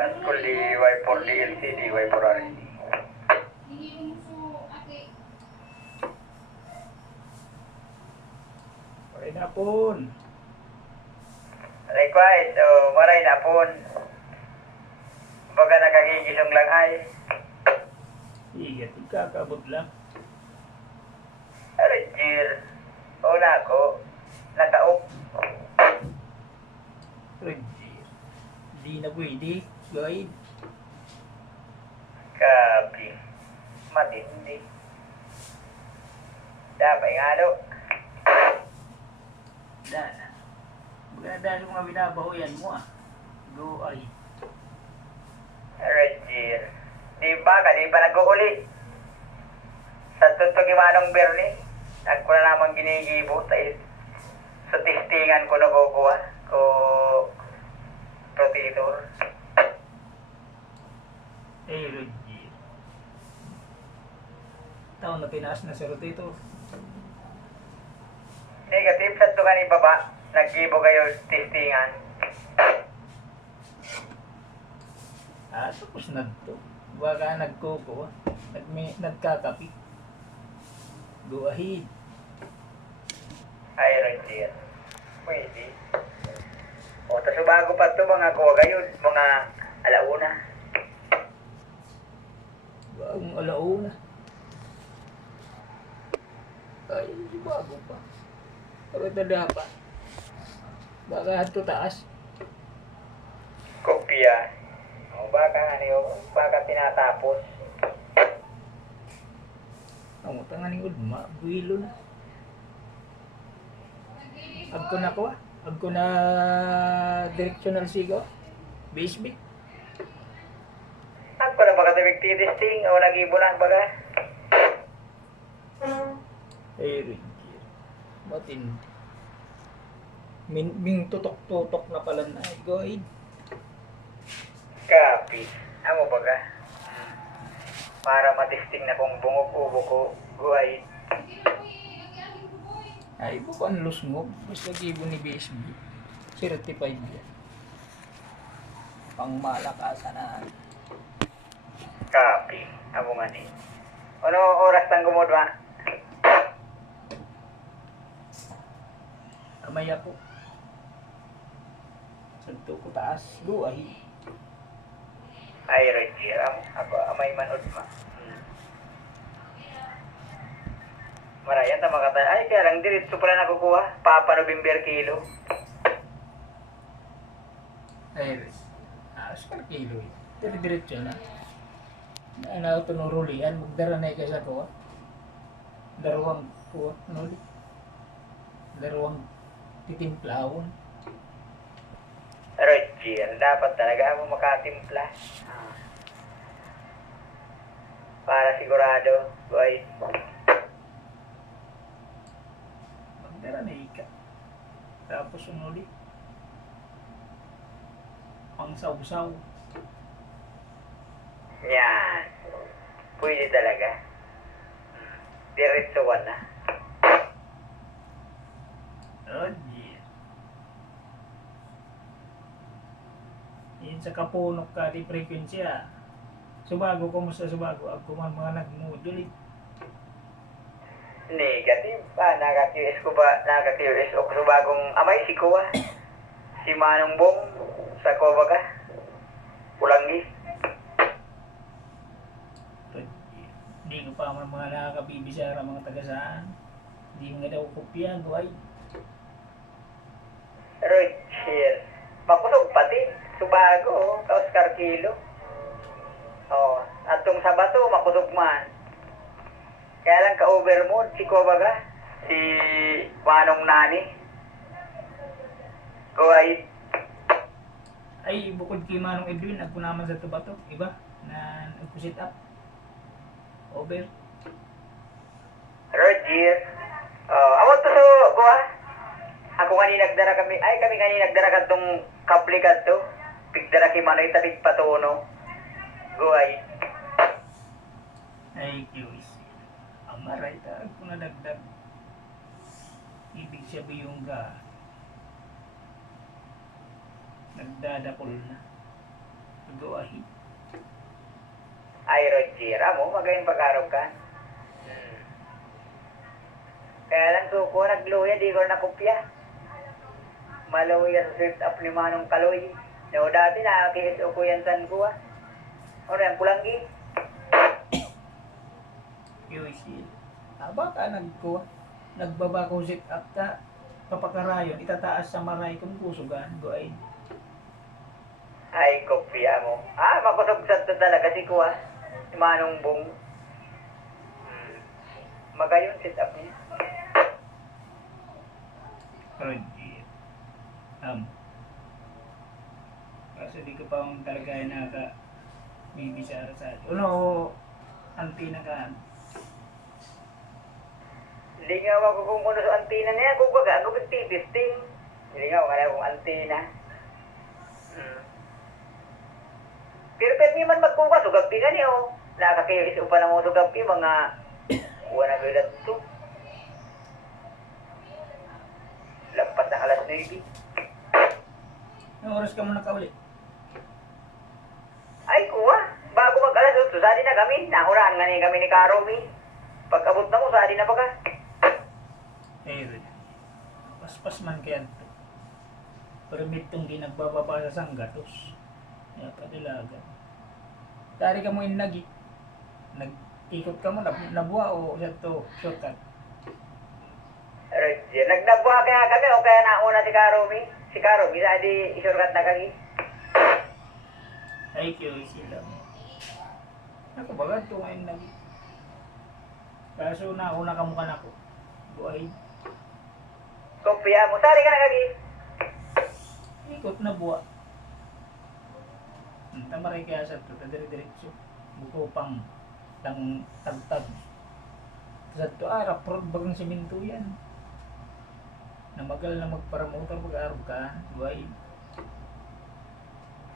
Last call DY4 DLC, DY4 RSD. Maray na pon. Likewise, so maray na pon. Baga nakagigisong lang ay. Igat, ikakabot lang. Arigir. Una ko, nakaop. Rejir. Di na pwede. Guide. Kapi. Matindi. Dapat nga do. Dana. Maganda yung mga binabahoyan mo ah. Go ay. Arigir. Di ba, kadi pa nag-uuli. Sa tutok yung manong Bernie, ako na naman ginigibo sa testingan ko nakukuha ko rotator. Eh, Rejir. Taon na tinaas na si rotator. Negative sa ito kanina baba, naggibo kayo testingan. Ah, tapos na to. Baka nagkoko ah. Nagkakapi. Go ahead. Ay, Roger. Pwede. O, tapos bago pa ito mga kuha kayo, mga alauna. Bagong alauna. Ay, bago pa. Pero tanda pa. Baka hanto taas. Kopya. O, baka tinatapos. Ang utang nga udma, buwilo na. Agko na ko ah. Agko na directional sigaw. BSB. Ako na baka tabig testing o nag-ibo na baga. Ay, Rejir. Matindi. Ming tutok-tutok na pala na. Go ahead. Copy. Amo baga. Para matesting na kung bungog-ubo ko, guay. Ay, buko ang lusngog. Basta gibo ni BSB. Certified yan. Pang malakasan na. Copy. Amo nga ni. Ano oras tang gumodwa? Kamay ako. Santo ko taas. Go ahead. Ay, Roger. Ako, amay manood ma. Marayan, tama ka tayo. Ay, kaya lang, diretso pala nakukuha. Papa November kilo. Ay, per kilo eh. Dire-diretso na. Na ito nung rulian. Magdara na ikasa ko ah. Darawang ko. Ano ulit? Darawang titimplawon. Roger, dapat talaga ako makatimpla. Para sigurado, boy. Magdara na ika. Tapos yung ulit. Pang saw-saw. Yan. Pwede talaga. Diretsuan na. Oh, yeah. Yan sa kapunok ka di frequency ah. Subago, kumusta subago? Ako man mga nagmudul eh. Negative pa. Naka-QS ko ba? Naka-QS o so bagong amay si Kuwa. Si Manong Bong sa Kuwa ka. Pulangi. Hindi ko pa man mga nakakabibisara mga taga-saan. Hindi nga daw kopya, guay. Roger. Makusog pati. Subago. Oscar Kilo. Oh, atong Sabato, makusog man. Kaya lang ka-overmood, si Kuwabaga, si Manong Nani. Go ahead. Ay, bukod kay Manong Edwin, ako naman sa tubato, iba, na nagpusit up. Over. Roger. Oh, awat to so, Kuwa. Ako kanina nagdara kami, ay kami kanina nagdara ka itong kaplikat to. Pigdara kay Manoy, tabig patuno. Go ahead. Ay, QC. Amaray ta, ako na dagdag. Ibig sabihin ka, nagdadakol na. Gawahin. Ay, Roger, amo, magayon pag-araw ka. Kaya lang suko, nagluya, di ko nakupya. Maluya sa set up ni Manong Kaloy. No, dati nakakihit ko yan san ko ah. Ano yan, kulanggi? Yoisil. Baka nagbaba ko sit up ta papakarayon itataas sa maray kung kusugan goay. Ay, kopya mo. Makusog to talaga si Kuya. Si Manong Bong. Magayon sit up niya. Roger. Kasi di ko pa ang talaga naka bibisara sa ano antina ka. Lingaw ako kung ano sa antina niya. Kung baga, ako magtitisting. Lingaw ka na kung antina. Pero pwede naman magkuka, sugabi nga niyo. Nakakakilis pa na mga sugabi, mga buwan na bilat to. Lampas ng alas 9. Anong oras ka mo nakauli? Ay, kuha. Bago mag-alas 8, sadi na kami. Nakuraan nga niya kami ni Karomi. Pag-abot na mo, sadi na pa ka. Paspas man kaya ito. Permit tong di nagbababa sa sanggatos. Kaya padilaga. Dari ka mo yung nag-ikot ka mo, nabuha o siya to, shortcut? Roger, nagnabuha kaya kami o kaya nauna si Karomi. Si Karomi, sadi isurkat na kami. Ay, kiyo sila mo. Ako baga ito ngayon kaso nauna ka mukha na ko. Buhay. Kopya mo, sari ka na kami. Ikot na buwa. Tamaray kaya sa ito, kadiri-diretso. Buko pang tagtag. Sa ito, raprod bagang siminto yan. Namagal na magparamotor pag-arog ka. Buhay.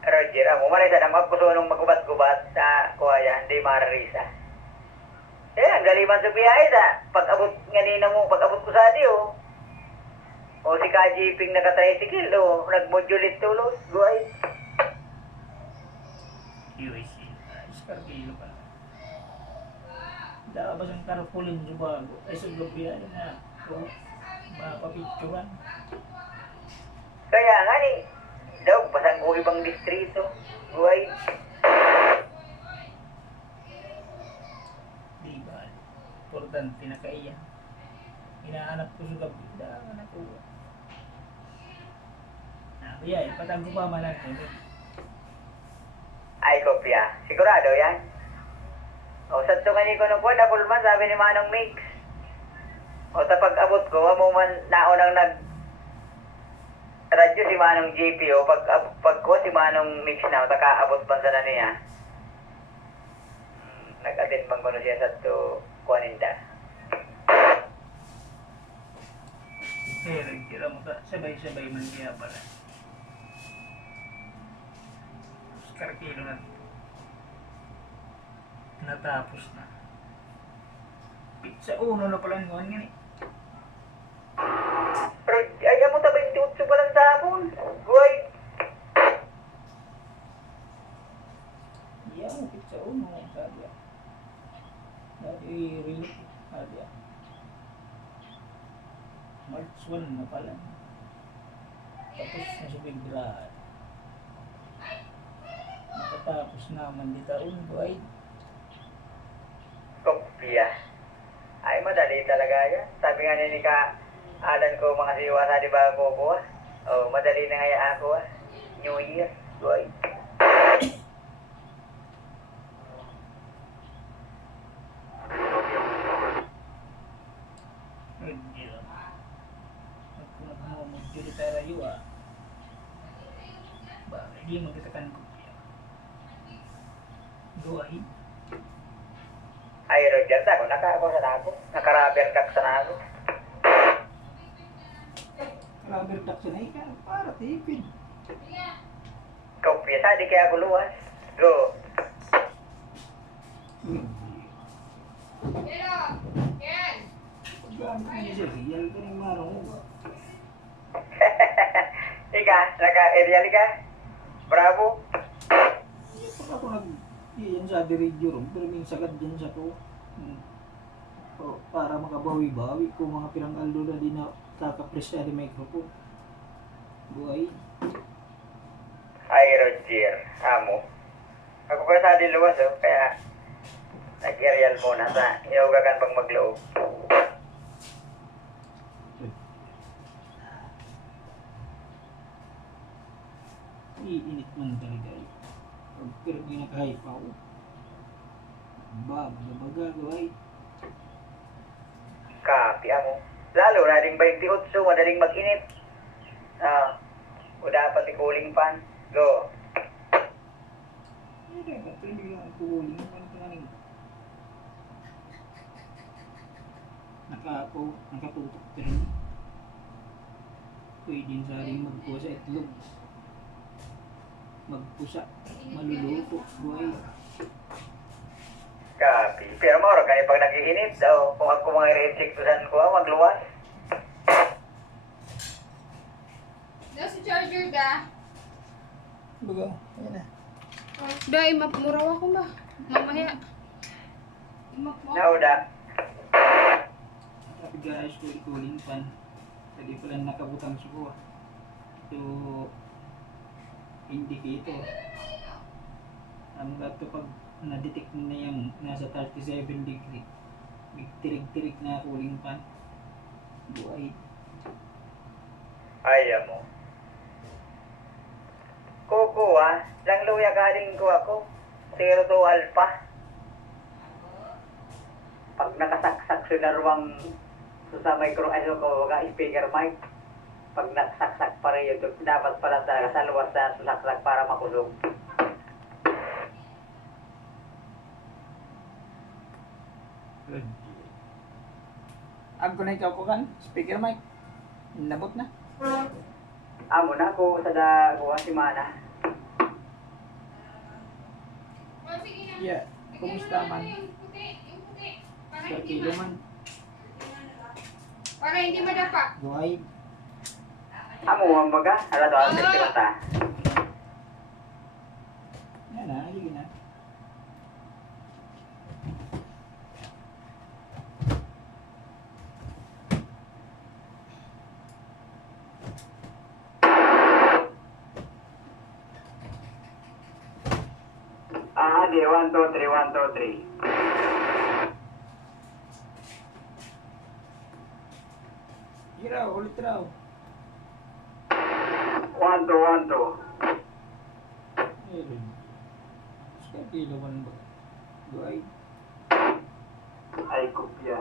Roger, ako manay sa magkusunong magubat-gubat sa kuya, hindi mararisa. Ang galiman sa biyahe sa pag-abot nga mo, pag-abot ko sa diyo. O si Kajiping naka-tricycle, o nag-modulate tulos, guay. UAC. Iskargilo ka. Dapat ang karapulin sa bago. Ay sa gobyerno na kung mapapicturan. Kaya nga ni, daw, pasang ko ibang distrito, guay. Diba? Importante na kaiyan. Hinahanap ko sa gabi. Dahan ako. Kaya, ipatag ko pa malang ito. Ay, kopya. Sigurado yan. O, sa ito nga ni ko nung double man, sabi ni Manong Mix. O, sa pag-abot ko, mo man naunang radyo si Manong JP, o, pag ko si Manong Mix na, o, takaabot pa sa na niya. Nag-attend bang kuno siya sa ito, kuwaninda. Kira mo ka, sabay-sabay man kaya pala. Karkilo na. Natapos na. Pizza uno na pala ngayon nga eh. Pero ayaw mo 28 pa lang sa hapon. Guay. Iya mo pizza uno. Sabi ah. Sabi really. Sabi ah. March 1 na pala. Tapos na si Big Brad. Nakatapos naman di taon buhay. Kopya. Ay, madali talaga yan. Sabi nga ni Alan ko, mga siwasa, di ba ako ko? O, madali na nga ako New Year. Guay. Hindi lang. Nagmumudyo tayo rayo ah. Bakit di magkatakan ko? Buhay. Ay, Roger, ako, naka-ako sa nako. Naka-rubber duck sa nako. Rubber duck sa naika. Para tipid. Kopya, sa di kaya ako luwas. Go. Gamit niya siya. Real ka ng marong. Ika, naka-aerial ka. Bravo. dyan sa radio room, pero may sagad dyan sa ko. O, para makabawi-bawi ko mga pirang alula di na kakapresya di microphone. Buhay. Ay, Roger. Amo. Ako pa sa di luwas, oh. Kaya, nag-aerial muna sa inugagan pang magloob. Iinit man talaga eh. Pero di nakahipaw. Baga gaway. Kapi, amo. Lalo na ding 28, madaling mag-init. O dapat i-cooling fan. Go. Hindi ka, pero hindi lang kukuling. Ano ka namin? Nakatutok pero pwede sa rin magpusa sa itlog. Magpusa, maluluto, buhay. Kapi. Pero mauro kayo pag nag-iinit daw. Kung ako mga i-insektusan ko, magluwas. Nasa charger da. Baga, ayan na. Da, muraw ako ba? Mamaya. Nauda. Sabi guys, cooling fan. Pwede pala nakabutang suko. Ito, indicator. Ang gato pag na-detect na yung nasa 37 degree. May tirig-tirig na cooling fan. Buhay. Ayaw mo. Kukuha. Lang luya galing ko ako. 0 to alpha. Pag nakasaksak sa naruang sa micro, ano ko, speaker mic. Pag naksaksak pa rin yun, dapat pala talaga sa luwas na susaksak para makulog. Good. Ang kunay ka ko kan, speaker mic. Nabot na. Amo na ko sa da kuha si Mana. Oh, sige na. Yeah, kumusta man? Yung puti. Para Sa hindi kilo man. Para hindi madapa. Buhay. Amo ang baga, ala to ang sekirata. Yan na, sige na. Di 1, 2, 3, 1, 2, 3. Iraw, ulit raw. 1, 2, 1, 2. Ayun. Sa kilo man ba? Buhay. Ay, kopya.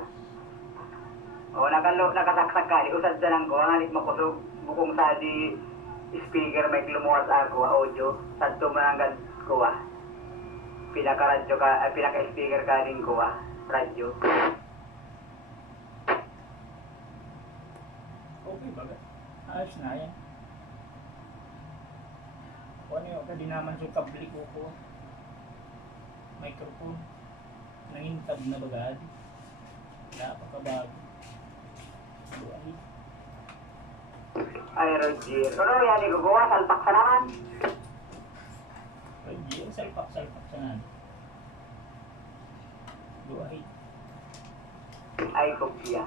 O, nakasaksak ka. Usad sa lang ko. Ang alit makusog. Bukong sa di speaker may lumuwas ako. Audio. Sadto mananggan ko. Pinaka-radyo ka. Pinaka-speaker ka din ko. Radyo. Okay ba? Ayos na yan. Kung ano yun, di naman sa kabli ko. Microphone. Nangintab na bagad. Wala pa kabago. Buhay. Ay, Roger. Ano yan? Igugawa. Salpak sa naman. Ay, salpak sa nan. Buhay. Ay, kopya.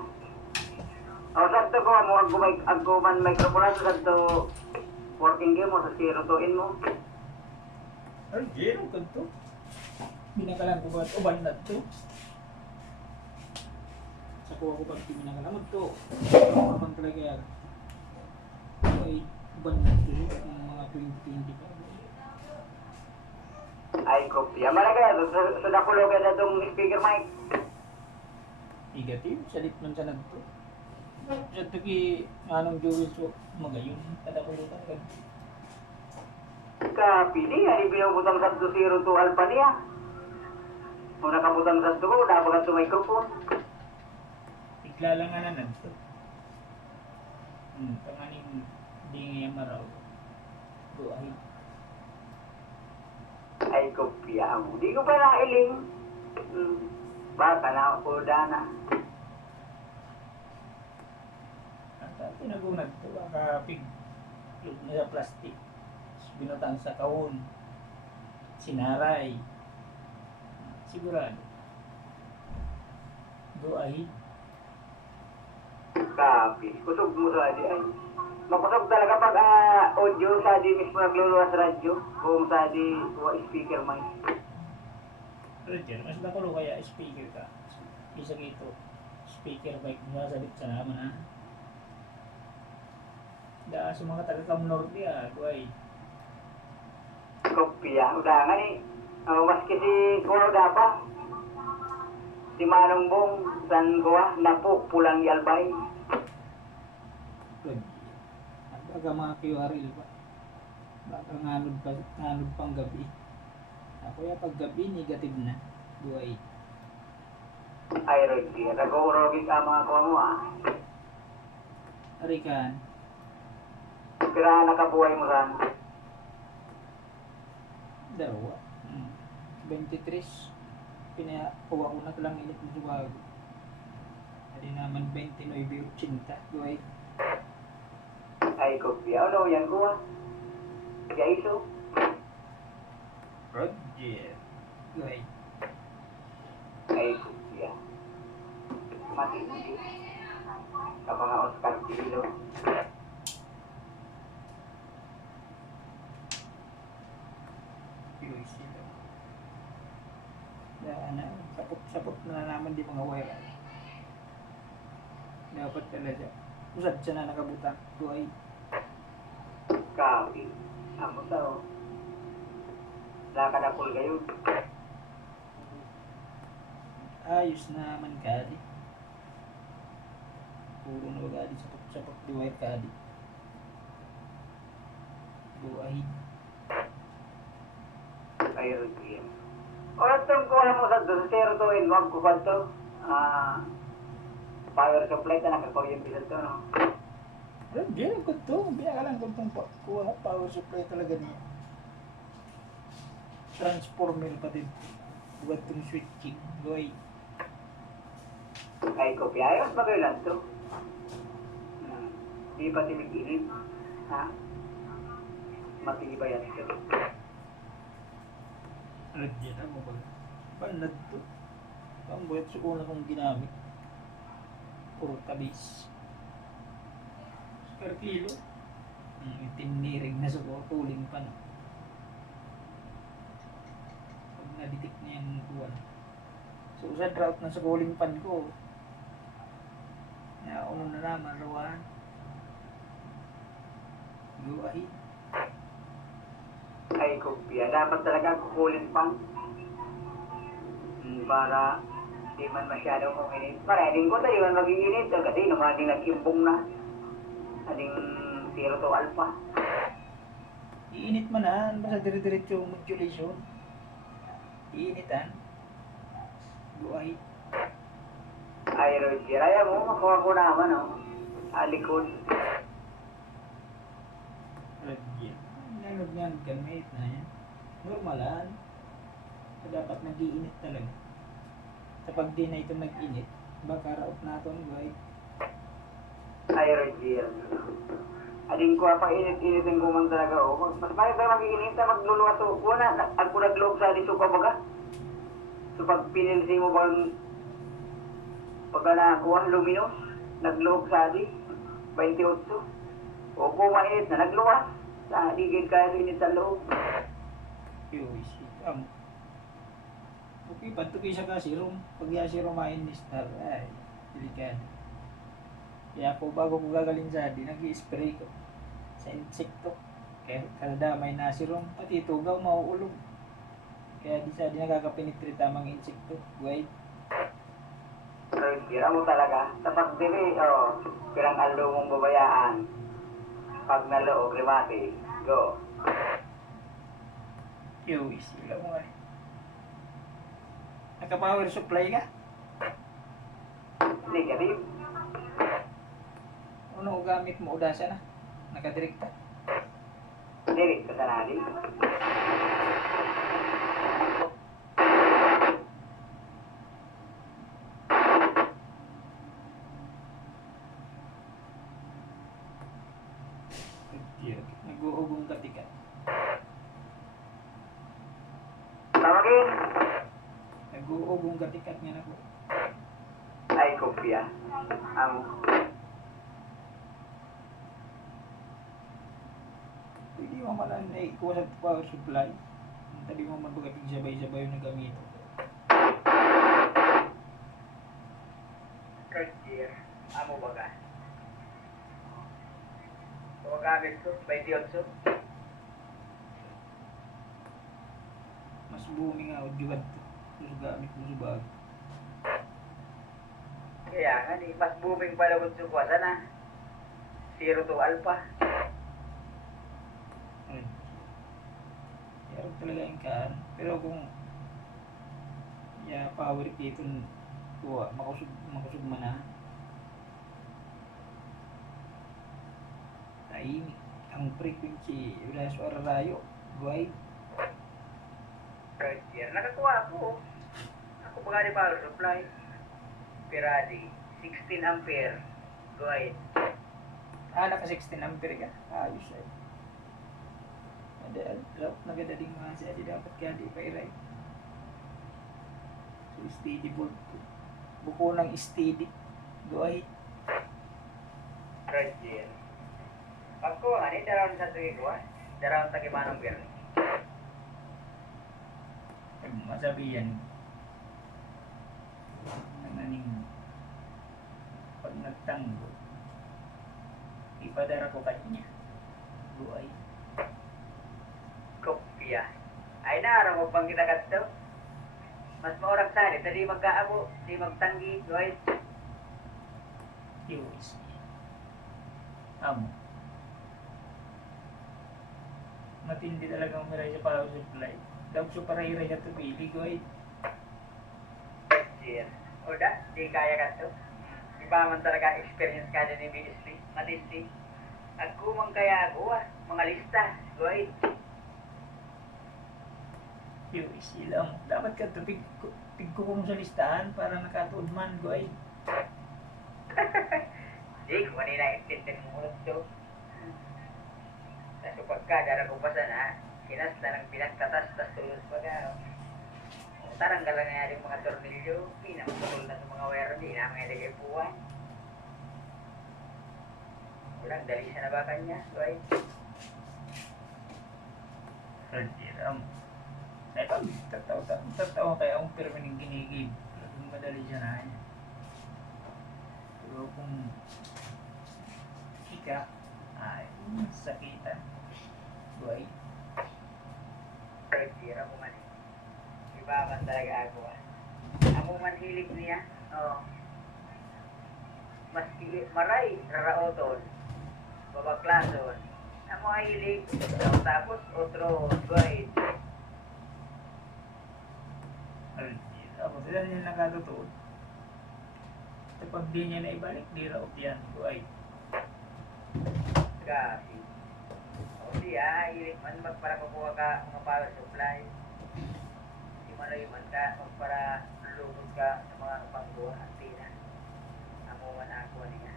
O, sadto ko. Agguman microphone. Sadto working game mo. Sa 0 to in mo. Ay, gero ka to. Binakalan ko ba ito? Uban na to. Sa kuha ko pag pinakalamod to. Kapag talaga yan. Ay, uban na to. Ang mga 2020 pa. Ay, kopya. Malagay. So, nakulogan na itong speaker mic. Negative. Salit man sa nagto. Sa ito ki, anong jewel so, magayon. Kadakulutan ka. Kapili. Ay, binubutang sa 0 to alpha niya. Kung nakabutang sa ko, dapat sa microphone. Ikla lang nga na nagto. Panganing di nga maraw. Buhay. Ay, kopya mo. Di ko pa nailing. Baka na ako dana. At tinagunag to. Kapig na sa plastic. Binutang sa kahon. Sinaray. Sigurado. Go ahead. Copy. Kusog mo sa di ay. Makusog talaga pag audio sa di mismo nagluluwas sa radyo. Kung sa di speaker man. Roger, mas nakulo kaya speaker ka. Isa ito. Speaker mic mo sa sa naman ha. Da sa mga taga-Kamnor dia, go ahead. Kopya. Udah nga ni. Maski si Kuno Dapa. Si Manong Bong. San kuha. Napo. Pulang yalbay. Roger. Baga mga QRL ba? Baka nganod pang gabi. Ako ya pag gabi negative na. Go ahead. Ay, Roger. Nag-uurogin ka mga kuha mo Arikan. Pira nakabuhay mo saan? Dalawa. 23. Pinakuha ko na lang init mo bago. Hindi naman 29.80. Go ahead. Ay, kopya. Ano yan kuha? Gaiso? Roger. Go ahead. Ay, kopya. Mati mo di. Sa mga Oscar Pilo. Sila. Na sapot na naman di mga wire. Dapat talaga. Usad siya na nakabutang. Go ahead. Copy. Amo tao. Lakad ako gayon. Ayos naman kadi. Puro na bagadi sapot di wire kadi. Go ahead. Ay, Roger. Oras tong kuha mo sa 0 to in wag ko to. Power supply na nakakuryente sa to, no? Roger, good to. Biya ka lang kung kuha power supply talaga niya. Transformer pa din. Buat itong switching. Go ahead. Ay, kopya. Ay, mas magayon to. Di pa timig-init. Ha? Matibay yan to. Roger, ano ba? Banad to. Ang buhat sa una kong ginamit. Puro tabis. Per kilo. Itinirig na sa tuling pa na. Pag naditik niya yung buwan. So, sa drought na sa cooling pan ko. Nauno na naman, rawan. Go ahead. Ay, kopya. Dapat talaga kukulin pang para di man masyadong uminit. Para din ko tayo man mag-iinit kasi nung ating nagkimbong na ating 0 to alpha. Iinit man na. Ano ba sa dire-diretso modulation? Iinitan. Go ahead. Ay, Roger. Ayaw mo, makuha ko naman, oh. Alikod. Roger. Nanood nga gamit na yan. Normalan. Dapat nag-iinit talaga. Kapag di na ito nag-init, baka raot na ito guys. Ay, Roger. Ading ko pa init-initin ko man talaga, oh. Mas bakit tayo mag-iinit na magluluwas, oh. Kuha na, ako nag-log sa diso ka baga. So, pag pinilsi mo bang pagka nakuha, luminos, nag-log sa di, 28. O kung mainit na, nagluwas. Sa digil kaya init sa loob. Yoy, sikam. Okay, patuloy siya ka serum. Pag yan serum star, ay, delikado. Kaya ako bago ko gagalin sa di, nag-i-spray ko sa insekto. Kaya kada may na serum, pati tugaw mauulog. Kaya di sa di nakakapenetrate tamang insekto. Wait. Kira mo talaga. Tapos dili, oh, pirang aldo mong babayaan. Pag naloo, krimati, go. Yoy, sila mo nga. Naka-power supply ka? Negative. Ano gamit mo? Udasa na? Nakadirekta? Direct ka sa nali. Nag-uugong katikan. Tawagin. Nag-uugong katikat nga na ko. Ay, kopya. Amo. Hindi mo man ang naikuha sa power supply. Hindi mo man pagkapig sabay-sabay yung nagamit. Third year. Amo baga. So, gamit ko, 28. Mas booming nga jugad to. Yung gamit mo sa bag. Kaya nga, mas booming pala kung sukwasan na. 0 to alpha. Ayun. Yarap talaga yung kaan. Pero kung power dito kuha, makusog man na. Tahimik. Ang frequency, wala sa ararayo. Guay. Third year. Nakakuha ako. Ako baga ni power supply. Piradi. 16 ampere. Go ahead. Naka 16 ampere ka. Ayos ay. Ada nagadaling mga siya. Di dapat kaya di pa iray. So steady volt. Buko ng steady. Go ahead. Third year. Ako nga ni darawin sa tuwi ko. Darawin sa kimanong birni. Masabi yan. Naning pag nagtanggol, ipadara ko kanya. Buhay. Kopya. Ay naaraw mo pang kita kato. Mas maurang sari. Dali magkaabo. Di magtanggi. Go ahead. US. Amo. Matindi talagang miray sa power supply. Daw so para iray sa tubili ko ay Year. Oda, di kaya kato. Iba man talaga experience ka din ni BSP. Matindi. Ako man kaya ako mga lista. Go ahead. US lang. Dapat ka to pig ko kung sa listahan para nakatuod man ko ay Di, kung kanina intintin mo ito. Sa supag ka, dara ko pa sana. Kinasta ng pinagtatas, tas tulos pa ka. Tarang ka lang nga yung mga tornilyo. Pinamutol na sa mga wire, di na mga ilagay puwan. Walang dali sa nabakan niya. Right? Radiram. Ito, tatawa kaya ang permaneng ginigib. Kung madali siya na niya. Pero kung ika, ay, sakitan. Buhay. Third year, ako man eh. Iba man talaga ako Ako man hilig niya. Oo. Maski maray, raraoton. Babaklason. Ang mga hilig. Tapos, otro, guide. Ako sila niya nakatutuod. Kapag di niya naibalik, di raot yan. Buhay. Kasi. O siya, hilig man magpara kukuha ka mga power supply. Di man rin man ka, magpara lulunod ka sa mga pangguha antina. Amo man ako niya.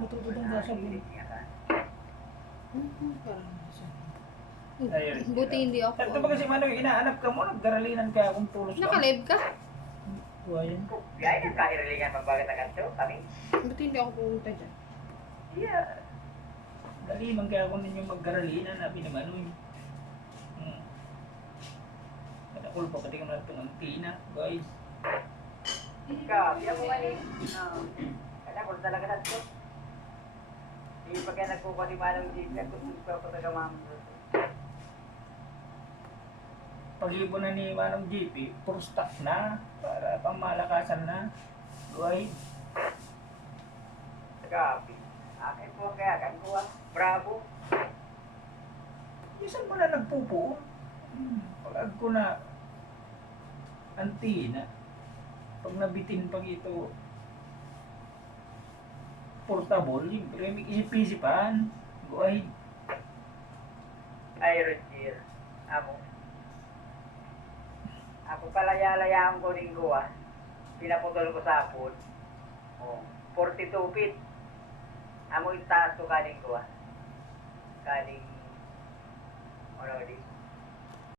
Matutudong sa Hilig niya ka. Parang nasa. Ayun. Buti hindi ako. Ito ba kasi Manoy, inaanap ka mo, naggaralinan kaya kung tulos ka. Naka-live ka? Buhay yan. Gaya ng kahiraligan magbagat ang kanto, kami. Buti hindi ako pumunta dyan. Yeah. Dali man kaya kung ninyo maggaralinan, nabi ni Manoy. Kadakul pa pati ka man itong antina, guys. Ikaw, di ako mali. Kaya kung talaga na ito. Hindi pa kaya nagkukuha ni Manong Jika, kung gusto ko taga mamang. Pag-ibon na ni Manong GP, puro stock na, para pamalakasan na. Guys. Gabi. Akin po kaya, kan ko Bravo. Minsan mo na nagpupo. Pag ko na antina, pag nabitin pag ito portable, siyempre may isip-isipan. Go ahead. Ay, Roger. Ako palaya-layaan ko rin ko Pinaputol ko sa apod. 42 feet. Amo itaas ko kaling ko Kaling